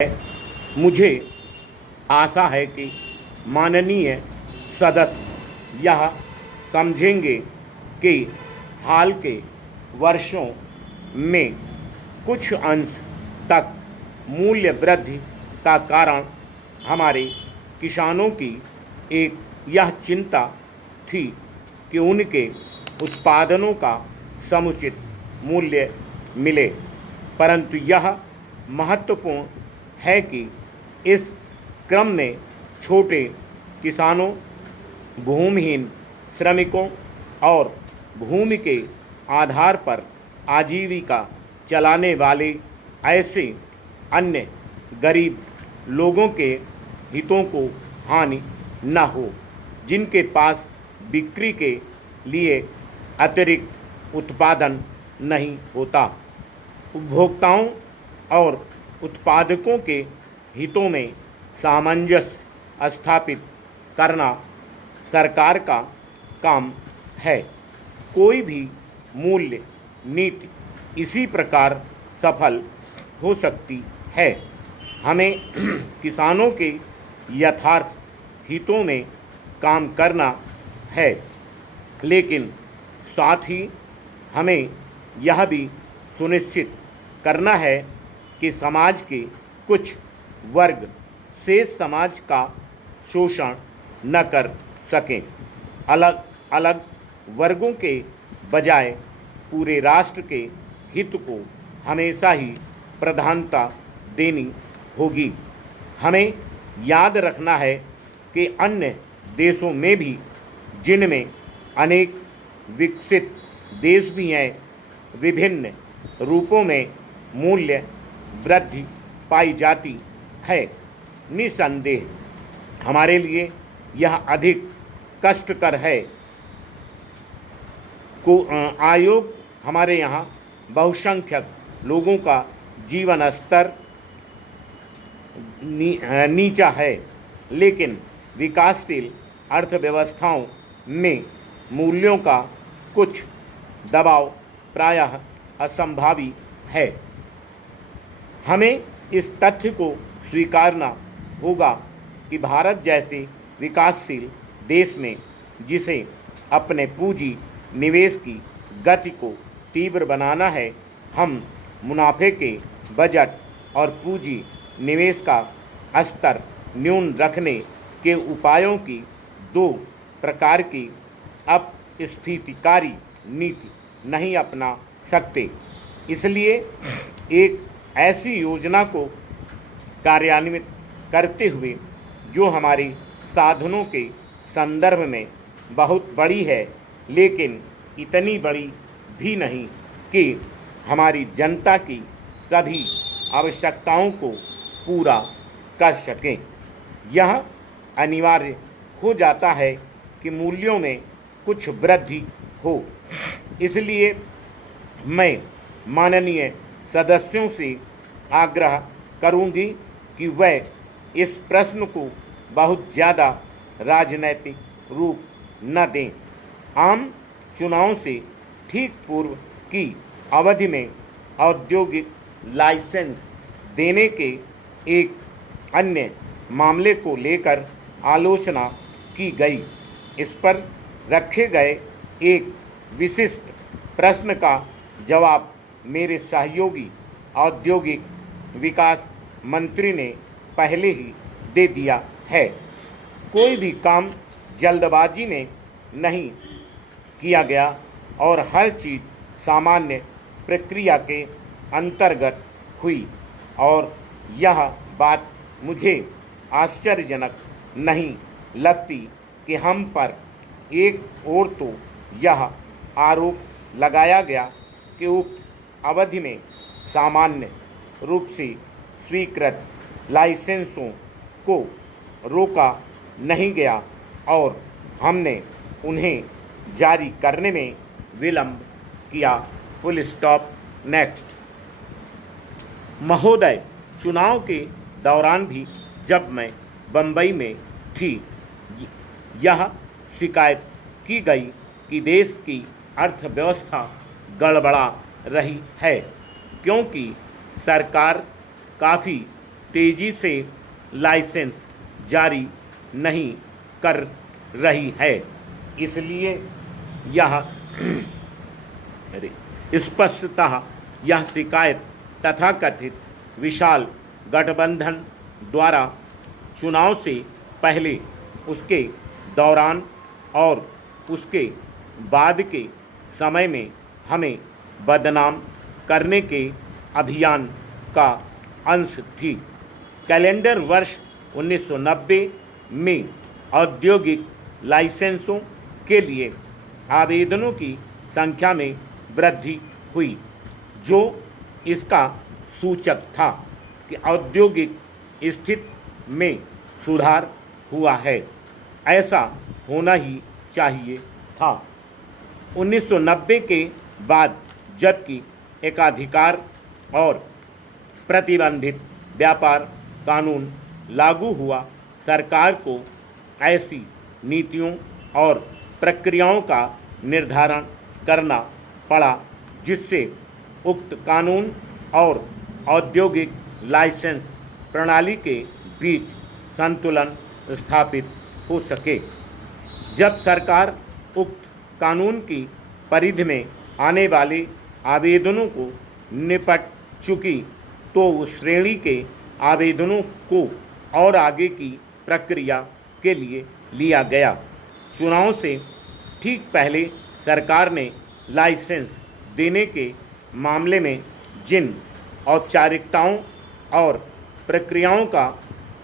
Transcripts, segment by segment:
मुझे आशा है कि माननीय सदस्य यह समझेंगे कि हाल के वर्षों में कुछ अंश तक मूल्य वृद्धि का कारण हमारे किसानों की एक यह चिंता थी कि उनके उत्पादनों का समुचित मूल्य मिले, परंतु यह महत्वपूर्ण है कि इस क्रम में छोटे किसानों, भूमिहीन श्रमिकों और भूमि के आधार पर आजीविका चलाने वाले ऐसे अन्य गरीब लोगों के हितों को हानि न हो, जिनके पास बिक्री के लिए अतिरिक्त उत्पादन नहीं होता। उपभोक्ताओं और उत्पादकों के हितों में सामंजस्य स्थापित करना सरकार का काम है। कोई भी मूल्य नीति इसी प्रकार सफल हो सकती है। हमें किसानों के यथार्थ हितों में काम करना है, लेकिन साथ ही हमें यह भी सुनिश्चित करना है कि समाज के कुछ वर्ग शेष समाज का शोषण न कर सकें। अलग अलग वर्गों के बजाय पूरे राष्ट्र के हित को हमेशा ही प्रधानता देनी होगी। हमें याद रखना है कि अन्य देशों में भी, जिनमें अनेक विकसित देश भी हैं, विभिन्न रूपों में मूल्य वृद्धि पाई जाती है। निसंदेह हमारे लिए यह अधिक कष्टकर है। आयोग हमारे यहाँ बहुसंख्यक लोगों का जीवन स्तर नीचा है, लेकिन विकासशील अर्थव्यवस्थाओं में मूल्यों का कुछ दबाव प्रायः असंभावी है। हमें इस तथ्य को स्वीकारना होगा कि भारत जैसे विकासशील देश में, जिसे अपने पूंजी निवेश की गति को तीव्र बनाना है, हम मुनाफे के बजट और पूंजी निवेश का स्तर न्यून रखने के उपायों की दो प्रकार की अपस्फीतिकारी नीति नहीं अपना सकते। इसलिए एक ऐसी योजना को कार्यान्वित करते हुए जो हमारे साधनों के संदर्भ में बहुत बड़ी है, लेकिन इतनी बड़ी भी नहीं कि हमारी जनता की सभी आवश्यकताओं को पूरा कर सकें। यह अनिवार्य हो जाता है कि मूल्यों में कुछ वृद्धि हो। इसलिए मैं माननीय सदस्यों से आग्रह करूंगी कि वह इस प्रश्न को बहुत ज़्यादा राजनैतिक रूप न दें। आम चुनाव से ठीक पूर्व की अवधि में औद्योगिक लाइसेंस देने के एक अन्य मामले को लेकर आलोचना की गई। इस पर रखे गए एक विशिष्ट प्रश्न का जवाब मेरे सहयोगी औद्योगिक विकास मंत्री ने पहले ही दे दिया है। कोई भी काम जल्दबाजी में नहीं किया गया और हर चीज़ सामान्य प्रक्रिया के अंतर्गत हुई, और यह बात मुझे आश्चर्यजनक नहीं लगती कि हम पर एक ओर तो यह आरोप लगाया गया कि उक्त अवधि में सामान्य रूप से स्वीकृत लाइसेंसों को रोका नहीं गया और हमने उन्हें जारी करने में विलंब किया। Full stop. नेक्स्ट। महोदय, चुनाव के दौरान भी जब मैं बम्बई में थी, यह शिकायत की गई कि देश की अर्थव्यवस्था गड़बड़ा रही है, क्योंकि सरकार काफ़ी तेजी से लाइसेंस जारी नहीं कर रही है। इसलिए यह स्पष्टतः यह शिकायत तथाकथित विशाल गठबंधन द्वारा चुनाव से पहले, उसके दौरान और उसके बाद के समय में हमें बदनाम करने के अभियान का अंश थी। कैलेंडर वर्ष 1990 में औद्योगिक लाइसेंसों के लिए आवेदनों की संख्या में वृद्धि हुई, जो इसका सूचक था कि औद्योगिक स्थिति में सुधार हुआ है। ऐसा होना ही चाहिए था। 1990 के बाद जबकि एकाधिकार और प्रतिबंधित व्यापार कानून लागू हुआ, सरकार को ऐसी नीतियों और प्रक्रियाओं का निर्धारण करना पड़ा जिससे उक्त कानून और औद्योगिक लाइसेंस प्रणाली के बीच संतुलन स्थापित हो सके। जब सरकार उक्त कानून की परिधि में आने वाले आवेदनों को निपट चुकी तो उस श्रेणी के आवेदनों को और आगे की प्रक्रिया के लिए लिया गया। चुनाव से ठीक पहले सरकार ने लाइसेंस देने के मामले में जिन औपचारिकताओं और प्रक्रियाओं का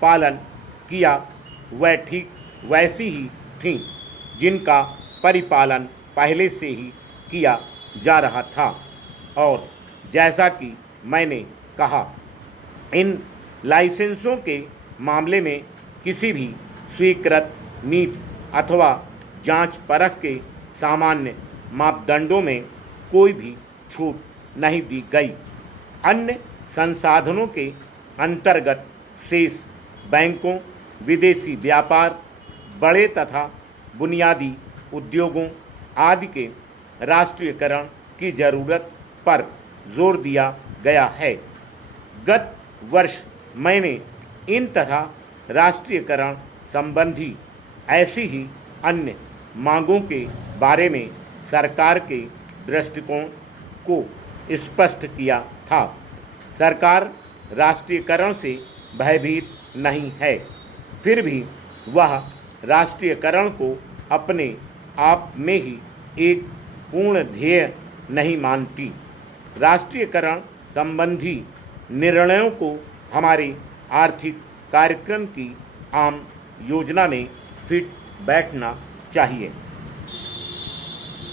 पालन किया वह ठीक वैसी ही थीं जिनका परिपालन पहले से ही किया जा रहा था। और जैसा कि मैंने कहा, इन लाइसेंसों के मामले में किसी भी स्वीकृत नीति अथवा जांच परख के सामान्य मापदंडों में कोई भी छूट नहीं दी गई। अन्य संसाधनों के अंतर्गत शेष बैंकों, विदेशी व्यापार, बड़े तथा बुनियादी उद्योगों आदि के राष्ट्रीयकरण की ज़रूरत पर जोर दिया गया है। गत वर्ष मैंने इन तथा राष्ट्रीयकरण संबंधी ऐसी ही अन्य मांगों के बारे में सरकार के दृष्टिकोण को स्पष्ट किया था। सरकार राष्ट्रीयकरण से भयभीत नहीं है, फिर भी वह राष्ट्रीयकरण को अपने आप में ही एक पूर्ण ध्येय नहीं मानती। राष्ट्रीयकरण संबंधी निर्णयों को हमारे आर्थिक कार्यक्रम की आम योजना में फिट बैठना चाहिए।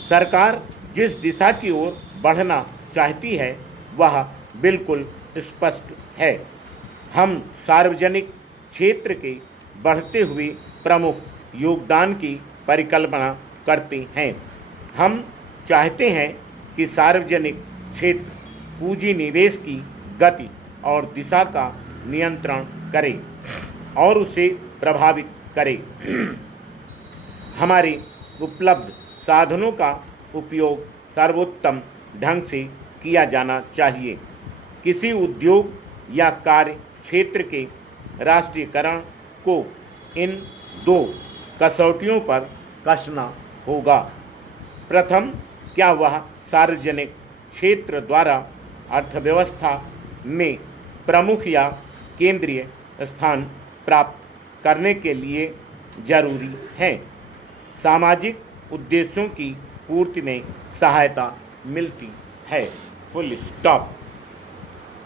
सरकार जिस दिशा की ओर बढ़ना चाहती है वह बिल्कुल स्पष्ट है। हम सार्वजनिक क्षेत्र के बढ़ते हुए प्रमुख योगदान की परिकल्पना करते हैं। हम चाहते हैं कि सार्वजनिक क्षेत्र पूंजी निवेश की गति और दिशा का नियंत्रण करे और उसे प्रभावित करे। हमारे उपलब्ध साधनों का उपयोग सर्वोत्तम ढंग से किया जाना चाहिए। किसी उद्योग या कार्य क्षेत्र के राष्ट्रीयकरण को इन दो कसौटियों पर कसना होगा। प्रथम, क्या वह सार्वजनिक क्षेत्र द्वारा अर्थव्यवस्था में प्रमुख या केंद्रीय स्थान प्राप्त करने के लिए जरूरी है। सामाजिक उद्देश्यों की पूर्ति में सहायता मिलती है। Full stop.